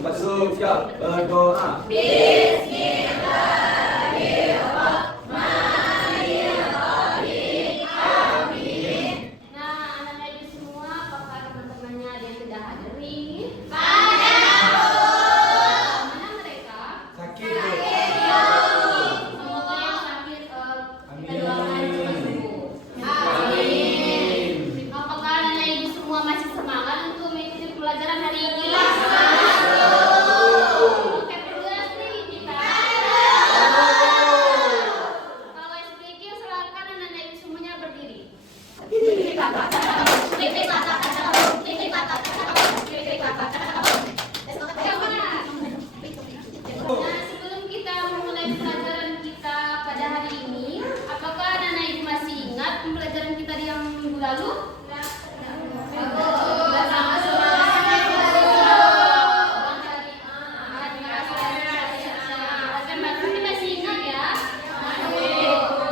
Masuk, siap, berdoa. Nah, anak-anak ibu semua, apakah teman-temannya ada yang tidak hadir nih? Mana mereka? Sakit. Semoga yang sakit Amin. kita doakan cepat sembuh. Apakah anak-anak ibu semua masih semangat untuk mengikuti pelajaran hari ini? Oke, berdua nih kita. Kalau speaking, silakan anak-anak ibu semuanya berdiri. Nah, sebelum kita memulai pelajaran kita pada hari ini, apakah anak-anak ibu masih ingat pembelajaran kita yang minggu lalu? Sudah sama semua. Pasti masih ingat ya?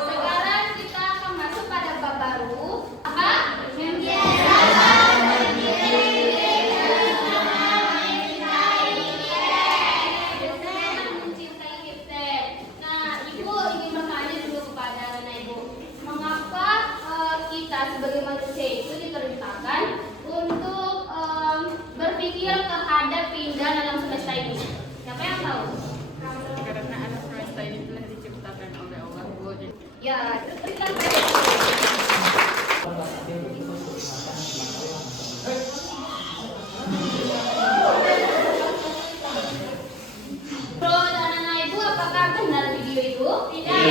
Sekarang kita akan masuk pada bab baru. Apa? Mencintai Iptek. Nah, ibu ingin bertanya dulu kepada anak ibu, mengapa kita sebagai manusia itu diperintahkan untuk berpikir terhadap keindahan alam semesta ini? Siapa yang tahu? Karena alam semesta ini telah diciptakan oleh Allah. Ya, kita Bro dan anak ibu, apakah benar video itu? Tidak.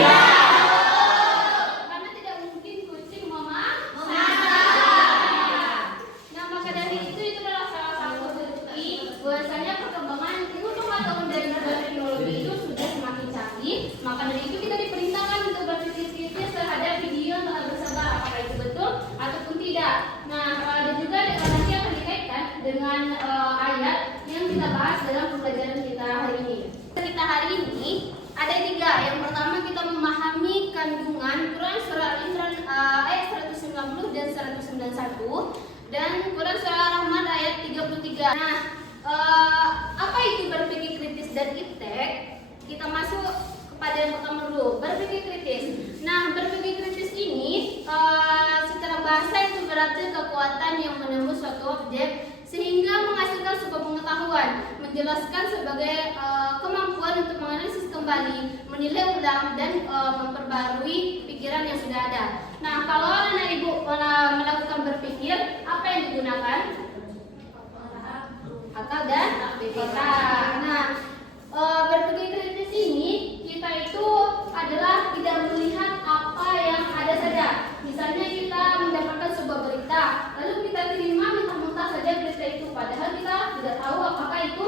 Karena tidak mungkin kucing Nah, maka dari itu adalah salah satu bukti bahwasanya perkembangan ilmu pengetahuan dan teknologi itu sudah semakin canggih. Maka dari itu kita diperintahkan untuk berpikir kritis terhadap video yang telah bersebar, apakah itu betul ataupun tidak. Nah, dan juga nanti akan dikaitkan dengan ayat yang kita bahas dalam pembelajaran kita hari ini. Kita hari ini ada 3. Yang pertama kita memahami kandungan Quran surah Al-Imran ayat 190 dan 191 dan Quran surah Al-Rahman ayat 33. Nah, apa itu berpikir kritis dan iptek? Kita masuk kepada yang pertama dulu, berpikir kritis. Nah, berpikir kritis ini secara bahasa itu berarti kekuatan yang menembus suatu objek sehingga menghasilkan sebuah pengetahuan, menjelaskan sebagai kemampuan untuk menganalisis kembali, menilai ulang dan memperbarui pikiran yang sudah ada. Nah, kalau anak ibu melakukan berpikir, apa yang digunakan? Akal dan pikiran. Nah, berpikir kritis ini kita itu adalah tidak melihat apa yang ada saja. Misalnya kita mendapatkan sebuah berita, lalu kita terima mentah-mentah saja berita itu, padahal kita tidak tahu apakah itu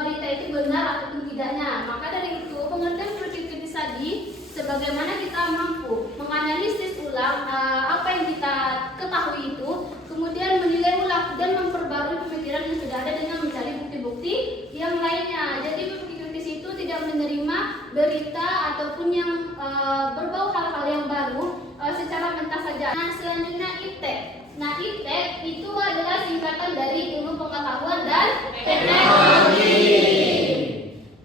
berita itu benar ataupun tidaknya. Maka dari itu pengertian berpikir kritis tadi, sebagaimana kita mampu menganalisis ulang apa yang kita ketahui itu, kemudian menilai ulang dan memperbarui pemikiran yang sudah ada dengan mencari bukti-bukti yang lainnya. Jadi berpikir kritis itu tidak menerima berita ataupun yang berbau hal-hal yang baru secara mentah saja. Nah, selanjutnya iptek. Nah, iptek itu adalah singkatan dari ilmu pengetahuan dan teknologi.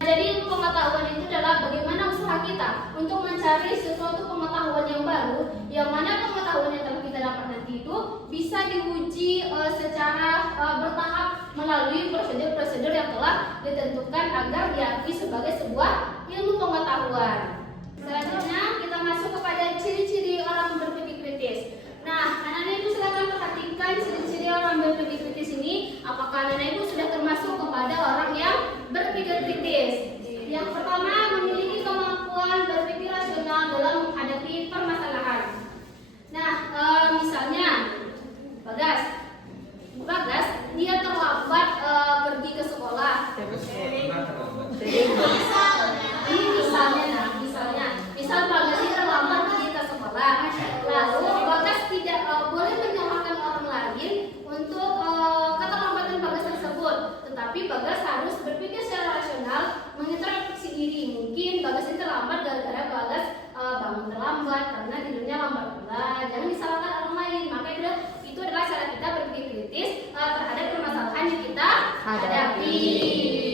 Jadi ilmu pengetahuan itu adalah bagaimana usaha kita untuk mencari sesuatu pengetahuan yang baru, yang mana pengetahuan yang telah kita dapat nanti itu bisa diuji secara bertahap melalui prosedur-prosedur yang telah ditentukan agar diakui sebagai sebuah ilmu pengetahuan. Selanjutnya kita masuk kepada ciri-ciri orang berpikir kritis. Nah, anak-anak ibu silakan perhatikan ciri-ciri orang berpikir kritis ini. Apakah anak-anak ibu sudah termasuk kepada orang yang berpikir kritis? Yang pertama, memiliki kemampuan berpikir rasional dalam menghadapi permasalahan. Nah, misalnya Bagas, dia terlambat pergi ke sekolah. Misal Bagas dia terlambat pergi ke sekolah, lalu Bagas tidak boleh menyalahkan orang lain untuk keterlambatan Bagas tersebut, tetapi Bagas harus berpikir secara rasional, mengintrospeksi diri. Mungkin Bagas ini terlambat gara-gara Bagas bangun terlambat karena tidurnya lambat pula. Jangan disalahkan orang lain. Maka itu adalah cara kita berpikir kritis terhadap permasalahan yang kita hadapi.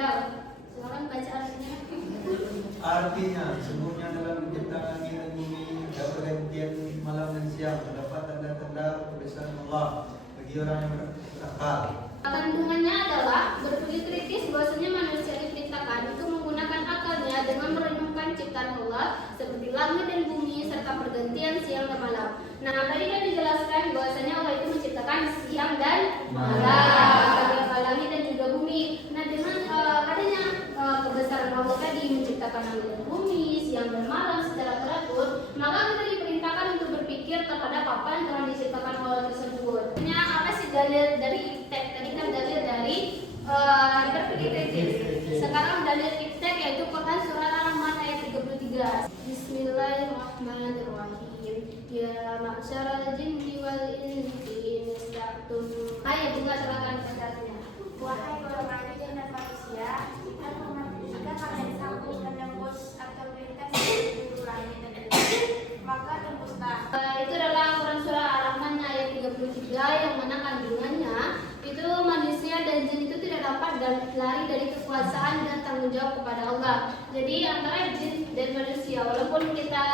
Firdaus. Silakan baca artinya. Artinya, sungguhnya dalam menciptakan langit dan bumi dan pergantian malam dan siang terdapat tanda-tanda kebesaran Allah bagi orang yang berakal. Kandungannya adalah berpikir kritis bahwasanya manusia diciptakan itu menggunakan akalnya dengan merenungkan ciptaan Allah seperti langit dan bumi serta pergantian siang dan malam. Nah, tadi kan dijelaskan bahwasanya Allah itu menciptakan siang dan malam, langit dan juga bumi. Nah, dengan adanya kebesaran Allah tadi menciptakan langit dan bumi, siang dan malam secara teratur, maka kita diperintahkan untuk berpikir terhadap apa yang telah diciptakan Allah tersebut. Apa sih dalil dari tadi kan dalil dari berpikir kritis. Sekarang dalil iptek yaitu Quran surat Ar-Rahman ayat 33. Bismillahirrahmanirrahim. Ya ma'syaral jinni wal insi in ista'tum. Ayo juga silakan bacaannya. Wahai golongan jin dan manusia, jika kalian sanggup menembus atau lintas di seluruh langit dan bumi, maka tembuslah. Itu adalah Quran surah Ar-Rahman ayat 33 yang mana kandungannya itu manusia dan jin itu tidak dapat lari dari kekuasaan dan tanggung jawab kepada Allah. Jadi antara jin dan manusia walaupun kita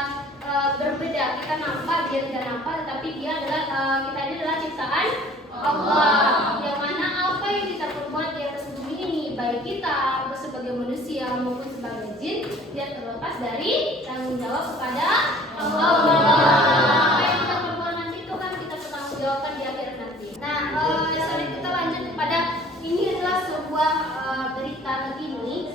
berbeda, kita nampak dia tidak nampak, tetapi dia adalah kita ini adalah ciptaan Allah. Yang mana apa yang kita perbuat di atas bumi ini, baik kita sebagai manusia maupun sebagai jin, dia terlepas dari tanggung jawab kepada Allah. Apa yang kita perbuat nanti itu kan kita bertanggung jawabkan di akhir nanti. Nah, selanjutnya kita lanjut kepada ini adalah sebuah berita terkini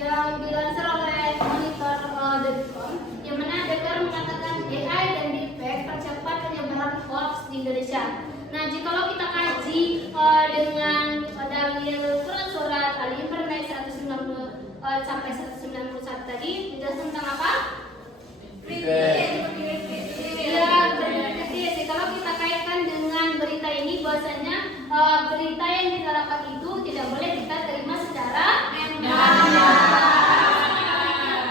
yang dilansir oleh monitor.com yang mana DPR mengatakan AI dan deepfake percepat penyebaran hoax di Indonesia. Nah, jikalau kita kaji dengan dalil Quran surat Ali Imran ayat 190 sampai 191 tadi menjelaskan tentang apa? Ya, kritis. Kalau kita kaitkan dengan berita ini, bahwasanya berita yang kita dapat itu tidak boleh kita terima secara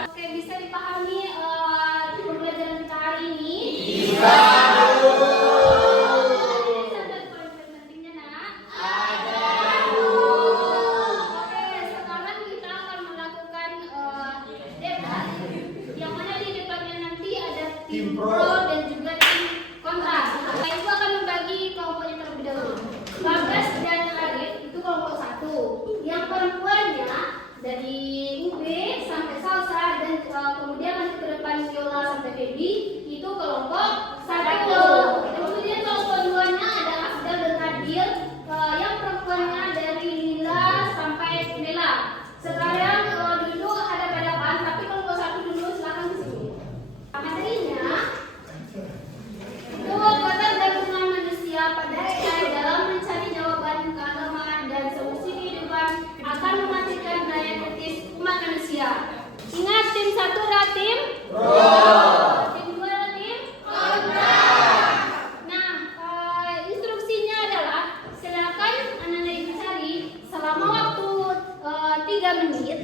Oke, bisa dipahami pembelajaran kita hari ini? Bisa. Tim pro dan juga tim kontra. Nah, itu akan membagi kelompoknya terlebih dahulu. Bagas dan Arif itu kelompok 1. Yang perempuannya dari UB sampai Salsa dan kemudian nanti ke depan Viola sampai Feby itu kelompok 1. Kemudian kelompok 2-nya ada Afdal dan Adil. Yang perempuannya dari Lila sampai Nela. Sekarang dulu ada balapan, tapi kelompok 1 dulu silakan ke sini. Materinya itu ketergantungan manusia pada AI dalam mencari jawaban keagamaan dan solusi kehidupan akan mematikan daya kritis umat manusia. Ingat, tim 1 adalah tim pro, tim 2 adalah tim kontra. Nah, instruksinya adalah silakan anak-anak ibu cari selama waktu 3 menit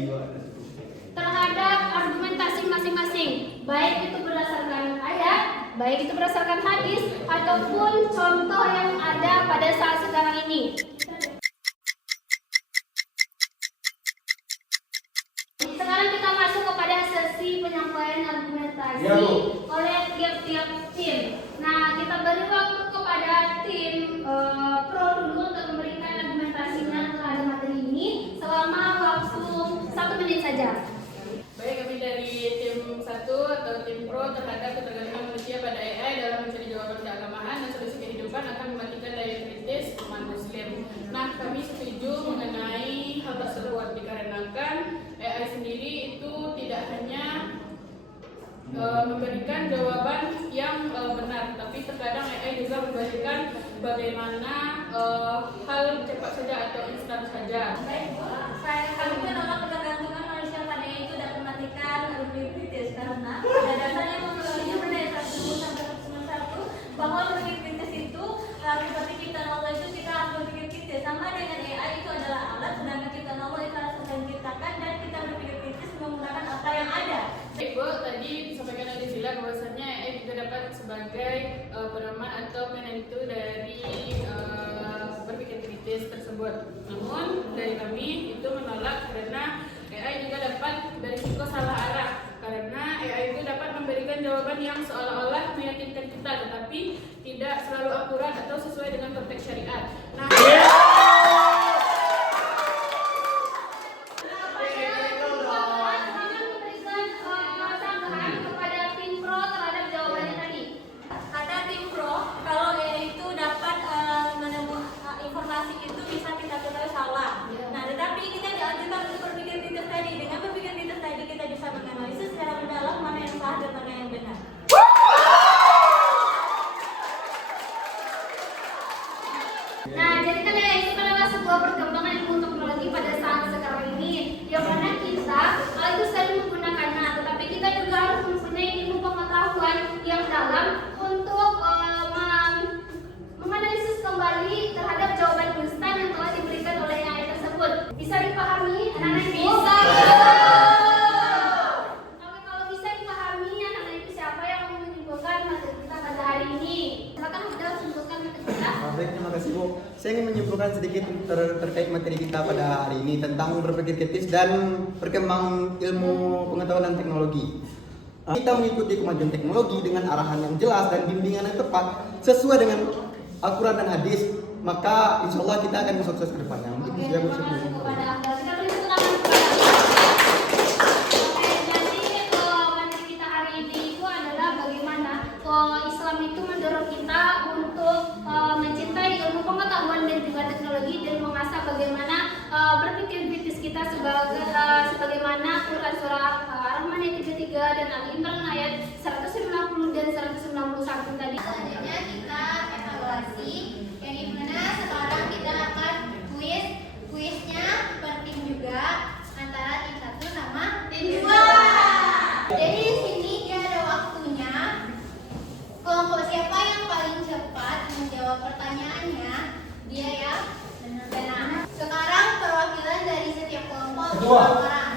terhadap argumentasi masing-masing, baik itu berdasarkan ayat, baik itu berdasarkan hadis, ataupun contoh yang ada pada saat sekarang ini. Sekarang kita masuk kepada sesi penyampaian argumentasi oleh tiap-tiap tim. Nah, kita beri waktu kepada tim pro dulu untuk memberikan argumentasinya terhadap materi ini selama waktu 1 menit saja. Baik, kami dari tim 1 atau tim pro terhadap ketergantungan manusia pada AI dalam mencari jawaban keagamaan dan solusi kehidupan akan mematikan daya kritis umat muslim. Nah, kami setuju mengenai hal tersebut dikarenakan AI sendiri itu tidak hanya memberikan jawaban yang benar, tapi terkadang AI juga memberikan bagaimana hal cepat saja atau instan saja. Kami menolak ketergantungan manusia pada AI itu dapat mematikan berpikir kritis karena pada dasarnya menurutnya pada 1 sampai 191 bahwa berpikir kritis itu seperti ciptaan Allah itu kita harus berpikir kritis sama dengan AI itu adalah alat, sedangkan ciptaan Allah itu harus kita ciptakan dan kita berpikir kritis menggunakan apa yang ada. Ibu tadi disampaikan oleh Zila bahwasannya AI juga dapat sebagai pedoman atau penentu dari berpikir kritis tersebut. Namun dari kami itu menolak karena jawaban yang seolah-olah meyakinkan kita, tetapi tidak selalu akurat atau sesuai dengan konteks syariat. Nah, Kata tim pro, kalau itu dapat menemukan informasi itu bisa kita ketahui salah. Nah, tetapi kita dianjurkan untuk berpikir kritis tadi. Dengan berpikir kritis tadi kita bisa menganalisis secara mendalam mana yang salah dan mana yang benar. Nah, jadi kan ya itu adalah sebuah perkembangan ilmu teknologi pada saat sekarang ini, yang mana kita itu sering menggunakannya, tetapi kita juga harus mempunyai ilmu pengetahuan yang dalam untuk menganalisis kembali terhadap jawaban instan yang telah diberikan oleh ayat tersebut. Bisa dipahami, anak-anak? Bisa. Oke, kalau bisa dipahami, anak-anak itu siapa yang mau menyimpulkan materi kita pada hari ini? Silakan udah simpulkan materi kita. Baik, terima kasih Bu. Saya ingin menyimpulkan sedikit terkait materi kita pada hari ini tentang berpikir kritis dan perkembangan ilmu pengetahuan dan teknologi. Kita mengikuti kemajuan teknologi dengan arahan yang jelas dan bimbingan yang tepat sesuai dengan Al-Quran dan hadis, maka insya Allah kita akan sukses ke depannya. Oke, terima kasih kepada Anda. Kita beri tepuk tangan kepada Anda. Oke, jadi materi kita hari ini itu adalah bagaimana Islam itu mendorong kita untuk mencintai ilmu pengetahuan dan juga teknologi dan mengasah bagaimana berpikir kritis kita sebagaimana Quran surah Ar-Rahman ayat 33 dan Al-Imran ayat 190 dan 191 tadi. Selanjutnya kita evaluasi, yang dimana sekarang kita akan kuisnya per tim juga antara tim 1 sama tim 2. Jadi di sini dia ada waktunya. Kelompok siapa yang paling cepat menjawab pertanyaannya, dia yang benar. Sekarang perwakilan dari setiap kelompok Kedua. orang.